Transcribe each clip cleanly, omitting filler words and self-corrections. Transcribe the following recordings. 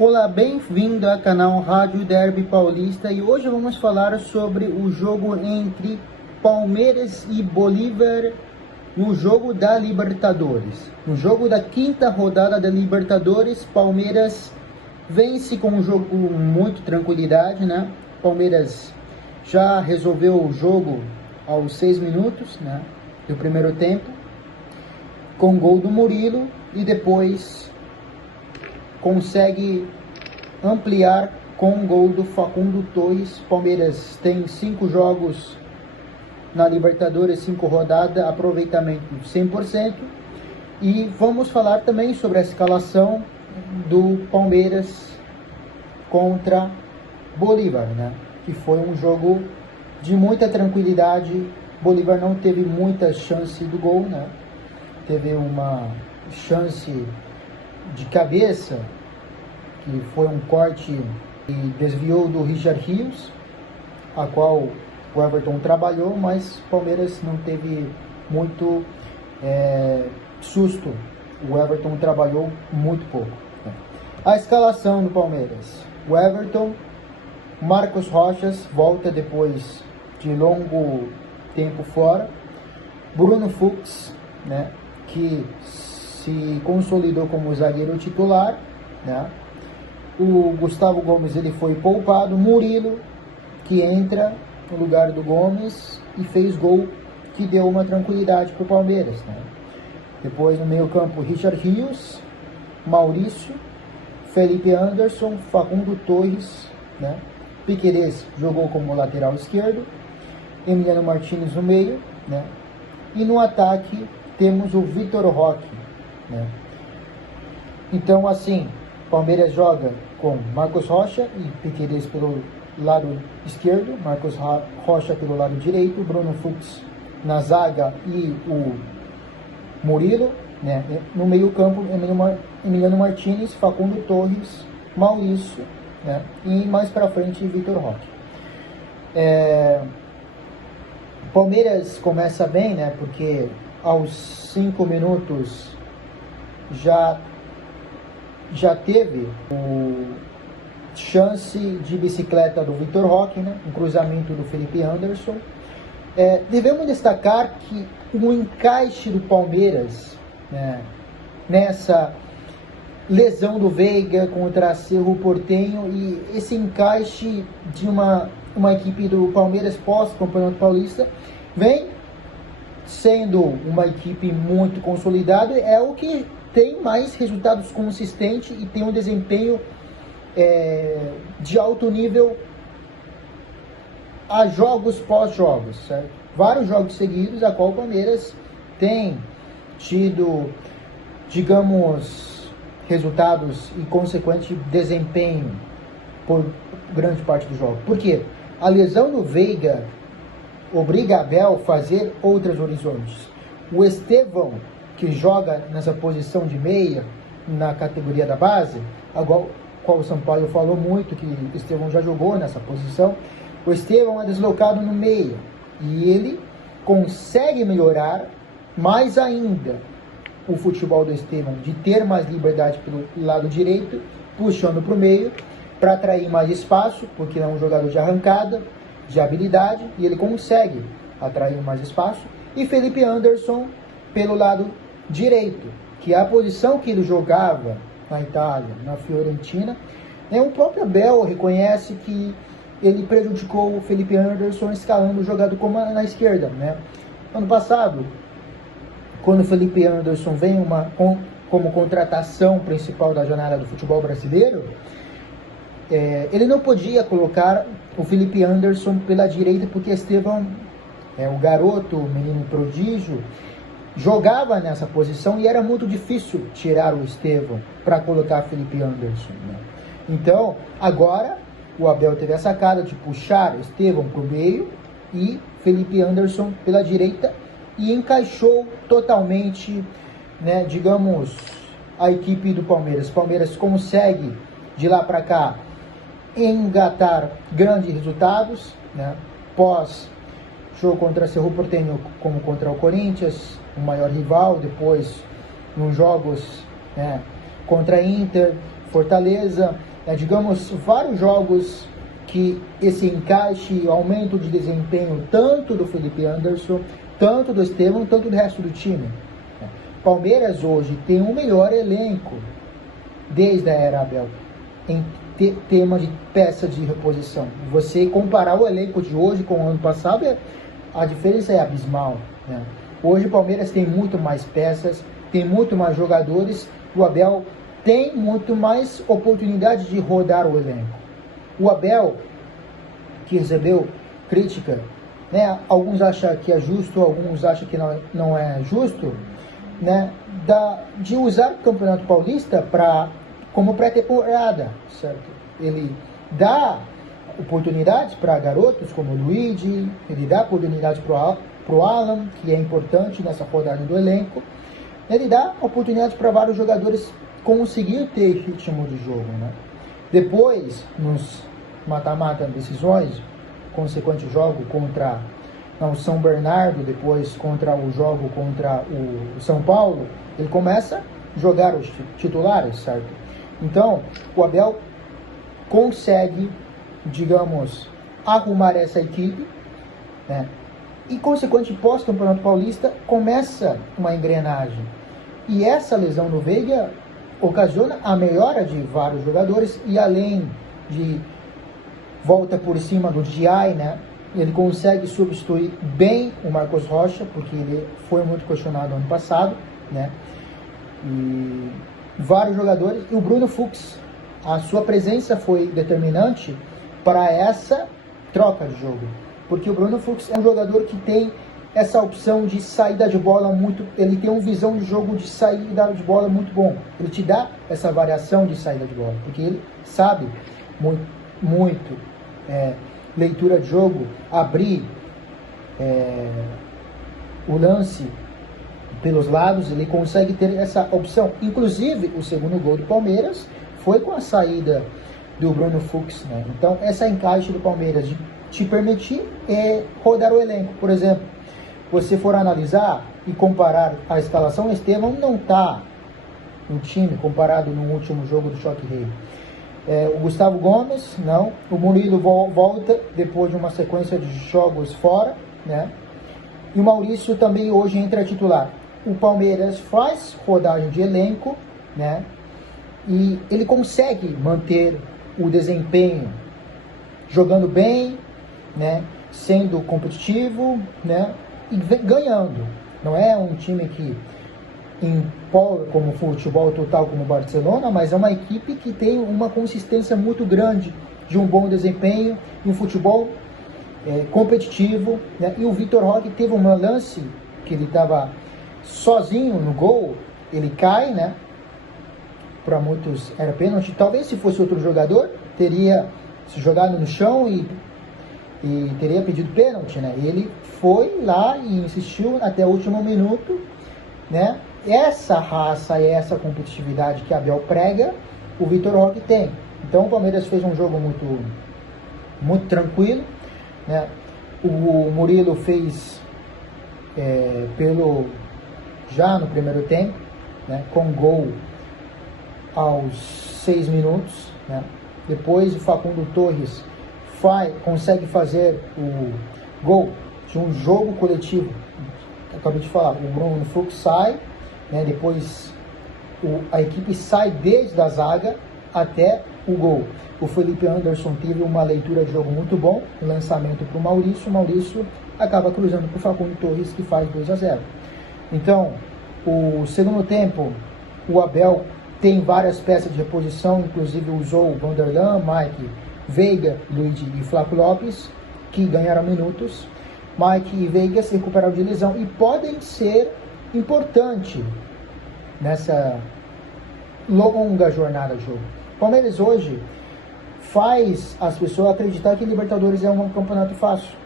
Olá, bem-vindo ao canal Rádio Derby Paulista e hoje vamos falar sobre o jogo entre Palmeiras e Bolívar no jogo da Libertadores. No jogo da quinta rodada da Libertadores, Palmeiras vence com um jogo com muita tranquilidade, né? Palmeiras já resolveu o jogo aos 6 minutos, né, do primeiro tempo, com gol do Murilo e depois consegue ampliar com um gol do Facundo Torres. Palmeiras tem 5 jogos na Libertadores, 5 rodadas, aproveitamento 100%. E vamos falar também sobre a escalação do Palmeiras contra Bolívar, né? Que foi um jogo de muita tranquilidade. Bolívar não teve muita chance do gol, né? Teve uma chance de cabeça, que foi um corte e desviou do Richard Rios, a qual o Everton trabalhou, mas o Palmeiras não teve muito susto. O Everton trabalhou muito pouco. A escalação do Palmeiras: o Everton, Marcos Rocha volta depois de longo tempo fora, Bruno Fux, né, que se consolidou como zagueiro titular, né? O Gustavo Gomes ele foi poupado, Murilo, que entra no lugar do Gomes e fez gol, que deu uma tranquilidade para o Palmeiras, né? Depois no meio campo, Richard Rios, Maurício, Felipe Anderson, Facundo Torres, né? Piquerez jogou como lateral esquerdo, Emiliano Martins no meio, né? E no ataque temos o Vitor Roque, né? Então, assim, Palmeiras joga com Marcos Rocha e Piquerez pelo lado esquerdo, Marcos Rocha pelo lado direito, Bruno Fux na zaga e o Murilo, né? No meio campo, Emiliano Martins, Facundo Torres, Maurício, né? E mais para frente, Vitor Roque. Palmeiras começa bem, né? Porque aos 5 minutos já teve chance de bicicleta do Vitor Roque, né? Um cruzamento do Felipe Anderson. Devemos destacar que o encaixe do Palmeiras, né, nessa lesão do Veiga contra Cerro Porteño, e esse encaixe de uma equipe do Palmeiras pós-Campeonato Paulista vem sendo uma equipe muito consolidada, é o que tem mais resultados consistentes e tem um desempenho de alto nível a jogos pós-jogos, certo? Vários jogos seguidos a qual o Palmeiras tem tido, digamos, resultados e consequente desempenho por grande parte do jogo. Por quê? A lesão do Veiga obriga Abel a fazer outros horizontes. O Estevão, que joga nessa posição de meia na categoria da base, qual o Sampaio falou muito, que o Estevão já jogou nessa posição. O Estevão é deslocado no meio e ele consegue melhorar mais ainda o futebol do Estevão, de ter mais liberdade pelo lado direito, puxando para o meio para atrair mais espaço, porque é um jogador de arrancada, de habilidade, e ele consegue atrair mais espaço. E Felipe Anderson pelo lado direito, que é a posição que ele jogava na Itália, na Fiorentina. O próprio Abel reconhece que ele prejudicou o Felipe Anderson escalando o jogador como na esquerda, né? Ano passado, quando o Felipe Anderson vem como contratação principal da jornada do futebol brasileiro, ele não podia colocar o Felipe Anderson pela direita, porque Estevão, o garoto, o menino prodígio, jogava nessa posição e era muito difícil tirar o Estevão para colocar Felipe Anderson, né? Então, agora o Abel teve a sacada de puxar Estevão para o meio e Felipe Anderson pela direita, e encaixou totalmente, né, digamos, a equipe do Palmeiras. O Palmeiras consegue, de lá para cá, engatar grandes resultados, né? Pós jogo contra Cerro Porteño, como contra o Corinthians, o maior rival, depois nos jogos, né, contra a Inter, Fortaleza, digamos, vários jogos que esse encaixe, aumento de desempenho tanto do Felipe Anderson, tanto do Estevão, tanto do resto do time. Palmeiras hoje tem o melhor elenco desde a era Abel em tema de peça de reposição. Você comparar o elenco de hoje com o ano passado, a diferença é abismal, né? Hoje o Palmeiras tem muito mais peças, tem muito mais jogadores, o Abel tem muito mais oportunidade de rodar o elenco. O Abel, que recebeu crítica, né, alguns acham que é justo, alguns acham que não é justo, né, de usar o Campeonato Paulista como pré-temporada, certo? Ele dá oportunidades para garotos como o Luigi, ele dá oportunidades para o Alan, que é importante nessa rodada do elenco, ele dá oportunidades para vários jogadores conseguir ter ritmo de jogo, né? Depois, nos mata-mata decisões, consequente jogo contra o São Bernardo, depois contra o jogo contra o São Paulo, ele começa a jogar os titulares, certo? Então, o Abel consegue, digamos, arrumar essa equipe, né? E, consequente, pós-Campeonato Paulista, começa uma engrenagem. E essa lesão do Veiga ocasiona a melhora de vários jogadores e, além de volta por cima do Diay, né? Ele consegue substituir bem o Marcos Rocha, porque ele foi muito questionado ano passado, né? E vários jogadores. E o Bruno Fux, a sua presença foi determinante para essa troca de jogo. Porque o Bruno Fux é um jogador que tem essa opção de saída de bola muito... Ele tem uma visão de jogo de saída de bola muito bom. Ele te dá essa variação de saída de bola. Porque ele sabe muito leitura de jogo, abrir o lance pelos lados, ele consegue ter essa opção. Inclusive, o segundo gol do Palmeiras foi com a saída do Bruno Fux, né? Então, essa encaixe do Palmeiras de te permitir rodar o elenco. Por exemplo, você for analisar e comparar a escalação, o Estevão não está no time comparado no último jogo do Choque Rei. O Gustavo Gomes, não. O Murilo volta depois de uma sequência de jogos fora, né? E o Maurício também hoje entra titular. O Palmeiras faz rodagem de elenco, né? E ele consegue manter o desempenho jogando bem, né? Sendo competitivo, né? E ganhando. Não é um time que empolga como futebol total como o Barcelona, mas é uma equipe que tem uma consistência muito grande de um bom desempenho, um futebol competitivo, né? E o Vitor Roque teve um lance que ele estava sozinho no gol, ele cai, né? Para muitos era pênalti. Talvez se fosse outro jogador teria se jogado no chão e teria pedido pênalti, né? Ele foi lá e insistiu até o último minuto, né? Essa raça e essa competitividade que Abel prega, o Vitor Roque tem. Então o Palmeiras fez um jogo muito tranquilo, né? O Murilo fez já no primeiro tempo, né? Com gol aos 6 minutos, né? Depois o Facundo Torres consegue fazer o gol de um jogo coletivo. Acabei de falar, o Bruno Fux sai, né? Depois a equipe sai desde a zaga até o gol. O Felipe Anderson teve uma leitura de jogo muito bom, um lançamento para o Maurício acaba cruzando para o Facundo Torres, que faz 2-0. Então, o segundo tempo, o Abel tem várias peças de reposição, inclusive usou o Vanderlan, Mike, Veiga, Luigi e Flávio Lopes, que ganharam minutos. Mike e Veiga se recuperaram de lesão e podem ser importantes nessa longa jornada de jogo. O Palmeiras hoje faz as pessoas acreditar que Libertadores é um campeonato fácil,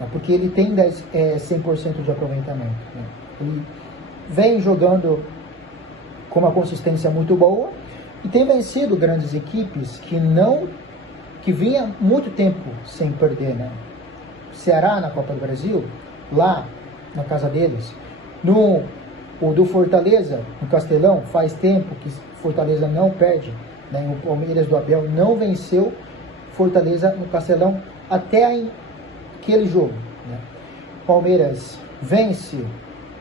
né? Porque ele tem 100% de aproveitamento, né? Ele vem jogando com uma consistência muito boa e tem vencido grandes equipes que vinha muito tempo sem perder, né? Ceará na Copa do Brasil, lá na casa deles. O do Fortaleza, no Castelão, faz tempo que Fortaleza não perde né? O Palmeiras do Abel não venceu Fortaleza no Castelão até aquele jogo, né? Palmeiras vence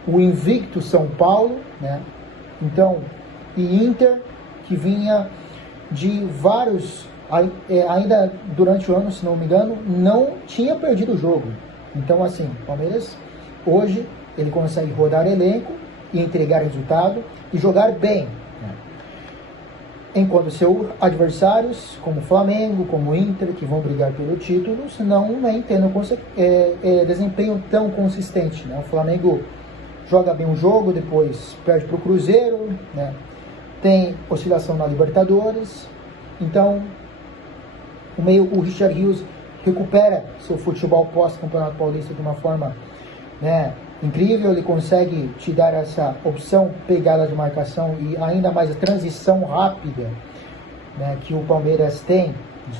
o invicto São Paulo, né? Então, e Inter, que vinha de vários, ainda durante o ano, se não me engano, não tinha perdido o jogo. Então, assim, Palmeiras, hoje, ele consegue rodar elenco e entregar resultado e jogar bem, né? Enquanto seus adversários, como Flamengo, como Inter, que vão brigar pelo título, não vem tendo desempenho tão consistente, né? O Flamengo joga bem um jogo, depois perde para o Cruzeiro, né? Tem oscilação na Libertadores. Então, o Richard Rios recupera seu futebol pós-Campeonato Paulista de uma forma, né, incrível. Ele consegue te dar essa opção, pegada de marcação e ainda mais a transição rápida, né, que o Palmeiras tem.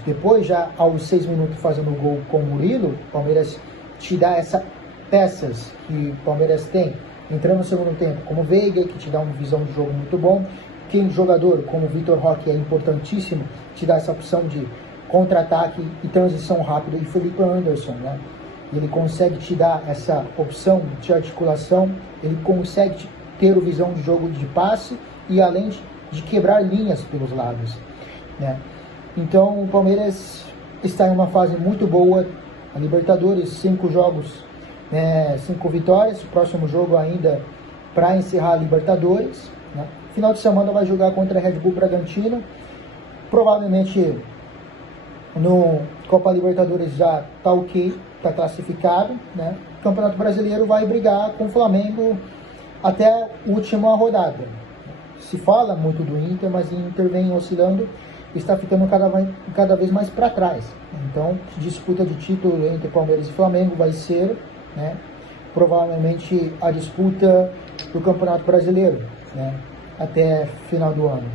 Depois, já aos 6 minutos fazendo o gol com o Murilo, o Palmeiras te dá essas peças que o Palmeiras tem entrando no segundo tempo, como Veiga, que te dá uma visão de jogo muito bom. Quem jogador como Vitor Roque é importantíssimo, te dá essa opção de contra-ataque e transição rápida, e Felipe Anderson, né? Ele consegue te dar essa opção de articulação, ele consegue ter a visão de jogo de passe e além de quebrar linhas pelos lados, né? Então o Palmeiras está em uma fase muito boa, a Libertadores, 5 jogos, 5 vitórias, o próximo jogo ainda para encerrar a Libertadores, né? Final de semana vai jogar contra a Red Bull Bragantino, provavelmente no Copa Libertadores já está ok, está classificado, né? O Campeonato Brasileiro vai brigar com o Flamengo até a última rodada. Se fala muito do Inter, mas o Inter vem oscilando e está ficando cada vez mais para trás. Então, disputa de título entre Palmeiras e Flamengo vai ser, né, provavelmente a disputa do Campeonato Brasileiro, né, até final do ano.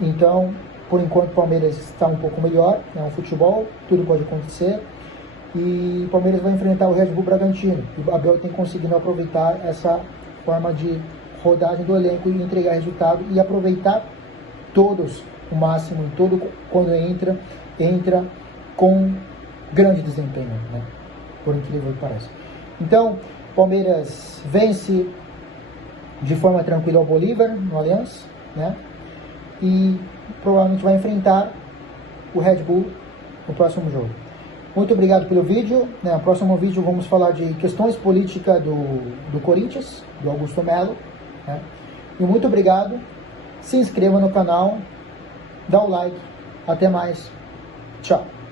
Então, por enquanto, o Palmeiras está um pouco melhor, né, o futebol, tudo pode acontecer. E o Palmeiras vai enfrentar o Red Bull Bragantino. O Abel tem conseguido aproveitar essa forma de rodagem do elenco e entregar resultado e aproveitar todos o máximo, em todo quando entra com grande desempenho, né? Por incrível que pareça. Então, Palmeiras vence de forma tranquila o Bolívar no Allianz, né? E provavelmente vai enfrentar o Red Bull no próximo jogo. Muito obrigado pelo vídeo, né? No próximo vídeo vamos falar de questões políticas do Corinthians, do Augusto Melo, né? E muito obrigado, se inscreva no canal, dá o like, até mais, tchau!